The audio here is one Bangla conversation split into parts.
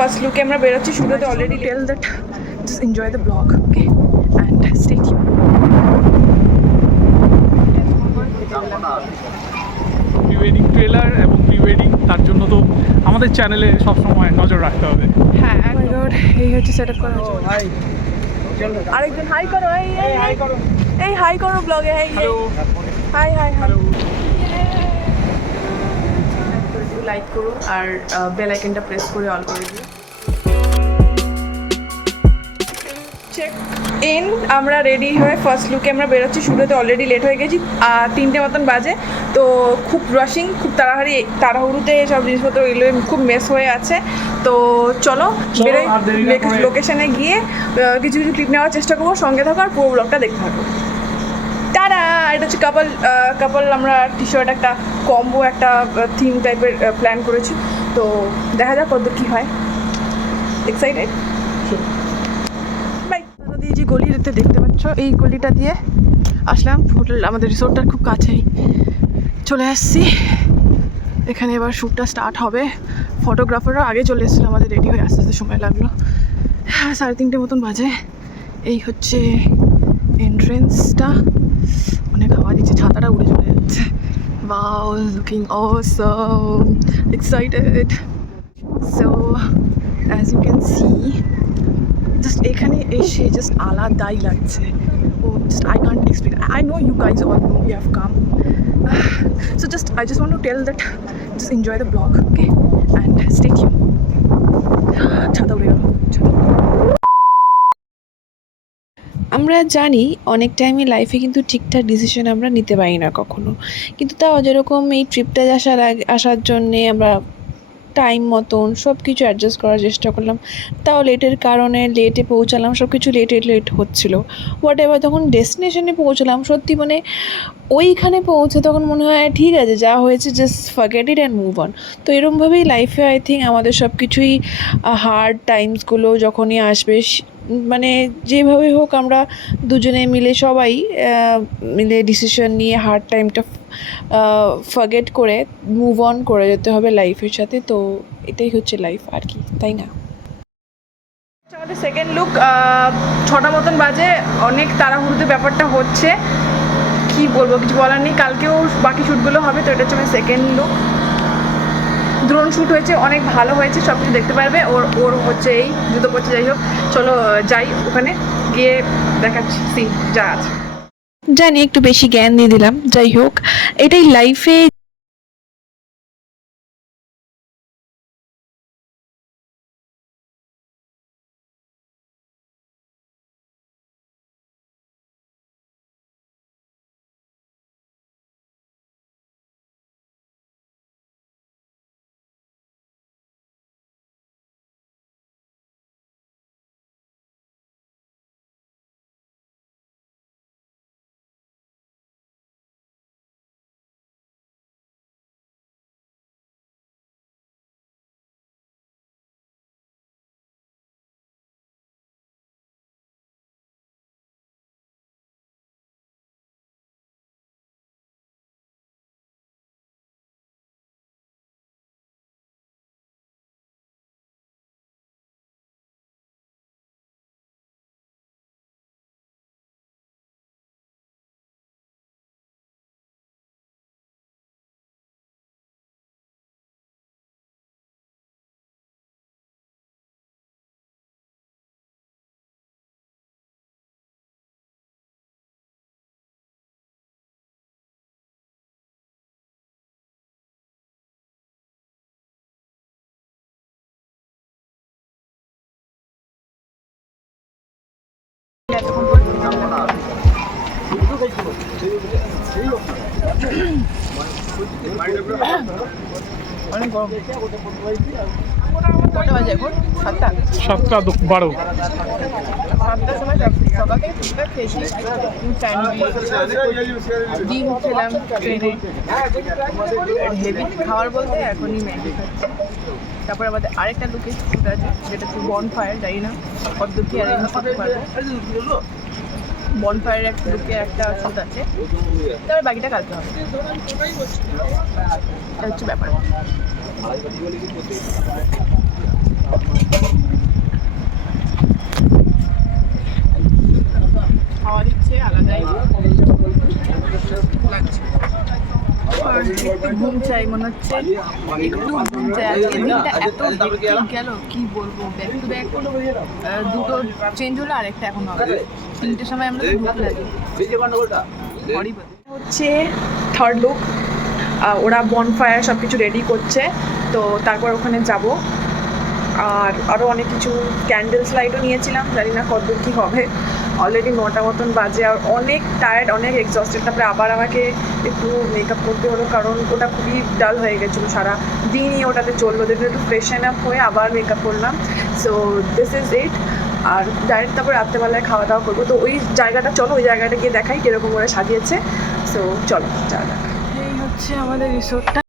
ফার্স্ট লুকে আমরা বেরোচ্ছি শুরুতে already tell that just enjoy the blog okay and stay tune. Pre wedding trailer এবং প্রি ওয়েডিং তার জন্য তো আমাদের চ্যানেলে সবসময় নজর রাখতে হবে। হ্যাঁ মাই গড এই হচ্ছে সেট আপ করা হচ্ছে। আরেকজন হাই করো এই হাই করো এই হাই করো ব্লগে high high high high like করো আর বেল আইকনটা প্রেস করে অল করে দিও। চেক ইন আমরা রেডি হয়ে ফার্স্ট লুকে আমরা বেরোচ্ছি শুরুতে অলরেডি লেট হয়ে গেছি 3টে মতন বাজে তো খুব রাশিং খুব তাড়াহুড়োতে সব জিনিসপত্র এগুলো খুব মেস হয়ে আছে তো চলো বেরোই লোকেশনে গিয়ে কিছু কিছু ক্লিপ নেওয়ার চেষ্টা করবো সঙ্গে থাকো আর পুরো ব্লগটা দেখতে থাকো। তারা এটা হচ্ছে কাপল আমরা টি শার্ট একটা কম্বো একটা থিম টাইপের প্ল্যান করেছি তো দেখা যাক কত কী হয় এক্সাইটেড বাই। দিয়ে যে গলিটাতে দেখতে পাচ্ছ এই গলিটা দিয়ে আসলাম হোটেল আমাদের রিসোর্টটার খুব কাছেই চলে আসছি এখানে এবার শ্যুটটা স্টার্ট হবে। ফটোগ্রাফাররা আগে চলে এসেছিলো আমাদের রেডি হয়ে আস্তে আস্তে সময় লাগলো 3:30 মতন বাজে। এই হচ্ছে এন্ট্রেন্সটা অনেক হাওয়া দিচ্ছে ছাতাটা উড়ে চলে যাচ্ছে। Wow, looking awesome, excited. So as you can see just এখানে এসে just আলাদাই লাগছে just I can't explain. I know you guys all know you have come so I just want to tell that just enjoy the vlog okay and stay tuned. ছাতা উড়ে গেল। আমরা জানি অনেক টাইমে লাইফে কিন্তু ঠিকঠাক ডিসিশন আমরা নিতে পারি না কখনো, কিন্তু তাও যেরকম এই ট্রিপটা আসার জন্যে আমরা টাইম মতন সব কিছু অ্যাডজাস্ট করার চেষ্টা করলাম, তাও লেটের কারণে লেটে পৌঁছালাম, সব কিছু লেট হচ্ছিলো হোয়াট এভার। তখন ডেস্টিনেশনে পৌঁছলাম সত্যি মানে ওইখানে পৌঁছে তখন মনে হয় ঠিক আছে যা হয়েছে just forget it and move on. তো এরকমভাবেই লাইফে আই থিঙ্ক আমাদের সব কিছুই হার্ড টাইমসগুলো যখনই আসবে মানে যেভাবে হোক আমরা দুজনে মিলে সবাই মিলে ডিসিশন নিয়ে হার্ড টাইমটা ফরগেট করে মুভ অন করে যেতে হবে লাইফের সাথে। তো এটাই হচ্ছে লাইফ আর কি, তাই না? আমাদের সেকেন্ড লুক 6টা মতন বাজে অনেক তাড়াহুড়োতে ব্যাপারটা হচ্ছে কি বলবো কিছু বলার নেই। কালকেও বাকি শ্যুটগুলো হবে তো এটা হচ্ছে আমার সেকেন্ড লুক। ড্রোন শ্যুট হয়েছে অনেক ভালো হয়েছে সব কিছু দেখতে পারবে। ওর হচ্ছে এই জুতো পড়ছে যাই হোক চলো যাই ওখানে গিয়ে দেখাচ্ছি সিন যা আছে। জানি একটু বেশি জ্ঞান দিয়ে দিলাম, যাই হোক এটাই লাইফে অনেক গরম। কটা বাজে এখন? 7:12। 7টার সময় সকালে টুকটাক খেয়েছি ডিম খেলাম ট্রেনে হেভি খাবার বলতে এখনই ম্যাগি খাচ্ছি। তারপরে আমাদের আরেকটা লুকে শ্যুট আছে যেটা হচ্ছে বনফায়ার, জানি না কত কি অ্যারেঞ্জ করতে পারবো। বনফায়ারের একটা লুকে একটা শ্যুট আছে, তারপরে বাকিটা কালকে হবে। এটা হচ্ছে ব্যাপার। চাই মনে হচ্ছে একটু ঘুম চাই। আজকের দিনটা এত হেক্টিক গেল কি বলবো, ব্যাক টু ব্যাক দুটো চেঞ্জ হলো আর একটা এখন হবে 3টের সময় আমরা তো ভুল লাগে হচ্ছে থার্ড লুক। ওরা বনফায়ার সব কিছু রেডি করছে, তো তারপর ওখানে যাব। আর আরও অনেক কিছু ক্যান্ডেলস লাইটও নিয়েছিলাম, জানি না কতদূর কী হবে। অলরেডি 9টা মতন বাজে আর অনেক টায়ার্ড, অনেক এক্সস্টেড। তারপরে আবার আমাকে একটু মেকআপ করতে হলো, কারণ ওটা খুবই ডাল হয়ে গেছিলো, সারা দিনই ওটাতে চললো। যেটা একটু ফ্রেশন আপ হয়ে আবার মেকআপ করলাম। So this is it. আর ডাইরেক্ট তারপর রাত্রেবেলায় খাওয়া দাওয়া করবো। তো ওই জায়গাটা চলো, ওই জায়গাটা গিয়ে দেখাই কীরকম ওরা সাজিয়েছে। সো চলো যাওয়া যাক। এই হচ্ছে আমাদের রিসোর্টটা।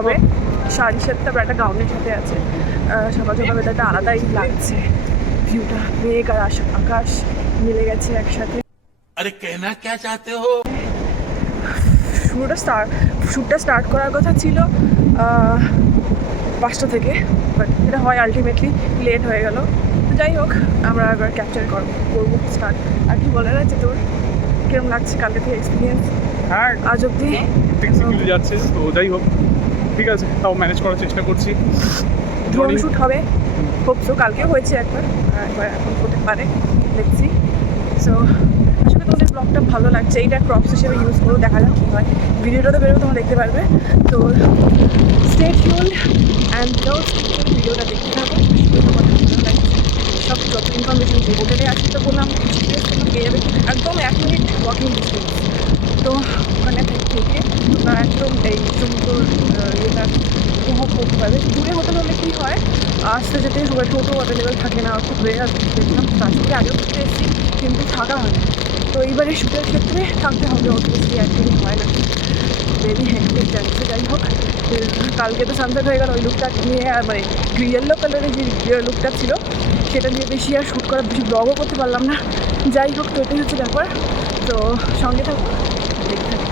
হবে শাড়ির সাথে, তারপর একটা গাউনের সাথে আছে। সকাল সকাল ওয়েদারটা আলাদাই লাগছে, ভিউটা মেঘ আর আকাশ মিলে গেছে একসাথে। अरे कहना क्या चाहते हो? শ্যুটটা স্টার্ট করার কথা ছিল 5টা থেকে, বাট এটা হয় আলটিমেটলি লেট হয়ে গেল। তো যাই হোক, আমরা এবার ক্যাপচার করবো স্টার্ট। আর কি বলার আছে তোর, কিরম লাগছে কালকে থেকে এক্সপিরিয়েন্স? হ্যাঁ, আজ অব্দি মিলে যাচ্ছে। তো যাই হোক, ঠিক আছে, তাও ম্যানেজ করার চেষ্টা করছি। ড্রোন শ্যুট হবে হোপসো, কালকেও হয়েছে একবার, একবার এখন হতে পারে, দেখছি। সো আসলে তোমাদের ব্লগটা ভালো লাগছে, এইটা ক্রপস হিসেবে ইউজ করো, দেখা যাক কী হয়। ভিডিওটা তো বেরোবে, তোমরা দেখতে পারবে। তো স্টে টিউনড অ্যান্ড ভিডিওটা দেখতে থাকো। তোমাদের ভালো লাগছে সব যত ইনফরমেশন যে হোটেলে আসি, তো বললাম পেয়ে যাবে একদম 1 মিনিট ওয়াকিং ডিস্টেন্স। তো ওখানে থেকে তোমরা একদম এই সমুদ্র ইয়েটা উপভোগ করতে পারবে। দূরে হোটেল হলে কী হয়, আসতে যেতে সবাই টোটো অ্যাভেলেবেল থাকে না, খুব রেয়ার দেখলাম। তার থেকে আগেও ঘুরতে এসেছি, কিন্তু থাকা হয় না। তো এইবারে শ্যুটের ক্ষেত্রে থাকতে হবে, অবভিয়াসলি একদিন হয় না, ভেরি হেক্টিক যাচ্ছে। যাই হোক, কালকে তো সানসেট হয়ে গেল, ওই লুকটা নিয়ে আর মানে ইয়েলো কালারের যে লুকটা ছিল সেটা দিয়ে বেশি আর শ্যুট করা, বেশি ব্লগও করতে পারলাম না। যাই হোক, তো এটাই হচ্ছে ব্যাপার। তো সঙ্গে থাকবো, দেখতে থাকবো।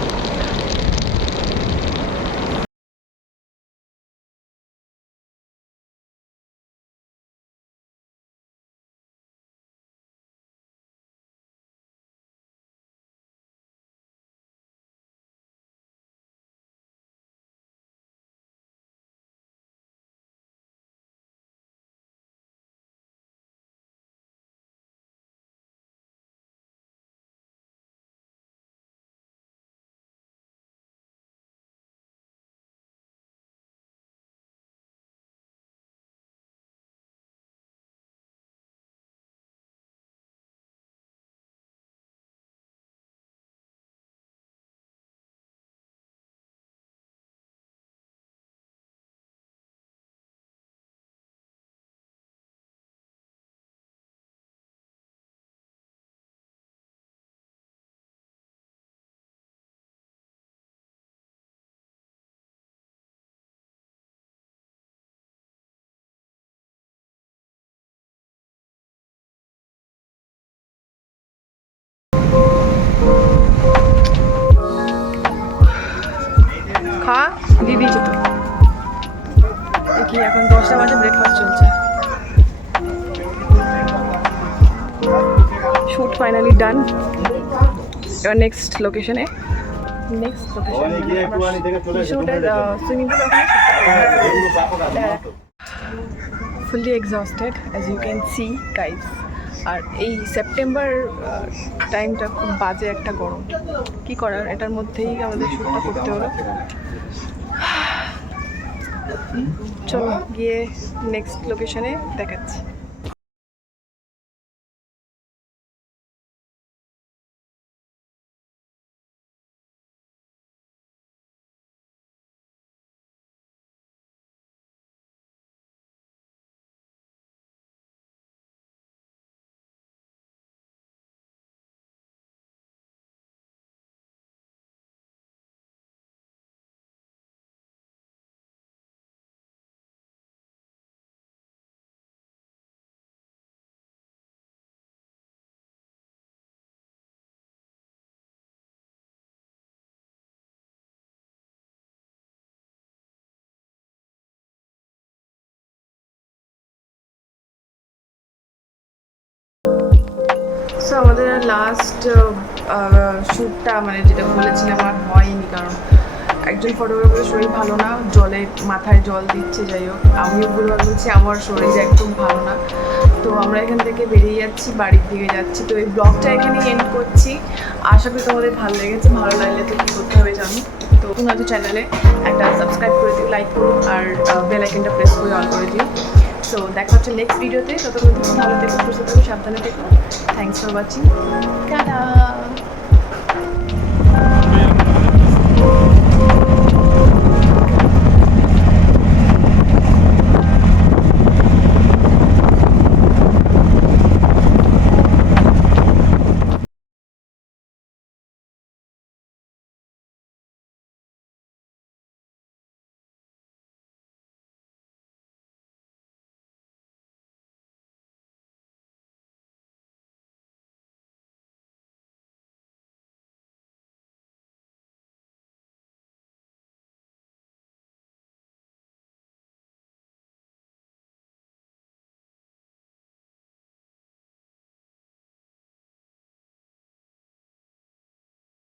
খাওয়া দিয়ে দিয়েছে তো, দেখি এখন 10টা বাজে, ব্রেকফাস্ট চলছে। Shoot finally done. এবার নেক্সট লোকেশনে swimming pool fully exhausted as you can see guys. আর এই সেপ্টেম্বর টাইমটা খুব বাজে একটা গরম, কী করার, এটার মধ্যেই আমাদের শ্যুটটা করতে হলো। চলো গিয়ে নেক্সট লোকেশনে দেখাচ্ছি। সো আমাদের লাস্ট শ্যুটটা মানে যেটা বলেছিলাম আর হয়নি, কারণ একজন ফটোগ্রাফারের শরীর ভালো না, জলে মাথায় জল দিচ্ছে। যাই হোক, আমিও বলছি আমার শরীর একদম ভালো না। তো আমরা এখান থেকে বেরিয়ে যাচ্ছি, বাড়ির দিকে যাচ্ছি। তো এই ব্লগটা এখানেই এন্ড করছি। আশা করি তোমাদের ভালো লেগেছে। ভালো লাগলে তো কী করতে হবে জানো, তো তুমি হয়তো চ্যানেলে একটা সাবস্ক্রাইব করে দিও, লাইক করো, আর বেল আইকনটা প্রেস করে অন করে দিও। সো দেখা হচ্ছে নেক্সট ভিডিওতে। ততক্ষণ ভালো থেকো, সুস্থ থেকো, সাবধানে থেকো। Thanks for watching. টাটা।